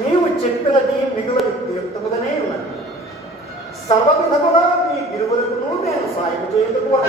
నీవు చెప్పినది మిగులు తీర్థముగానే ఉన్నది సమగ్రతగా మీ ఇరువులకు నేను సాయం చేయటం కూడా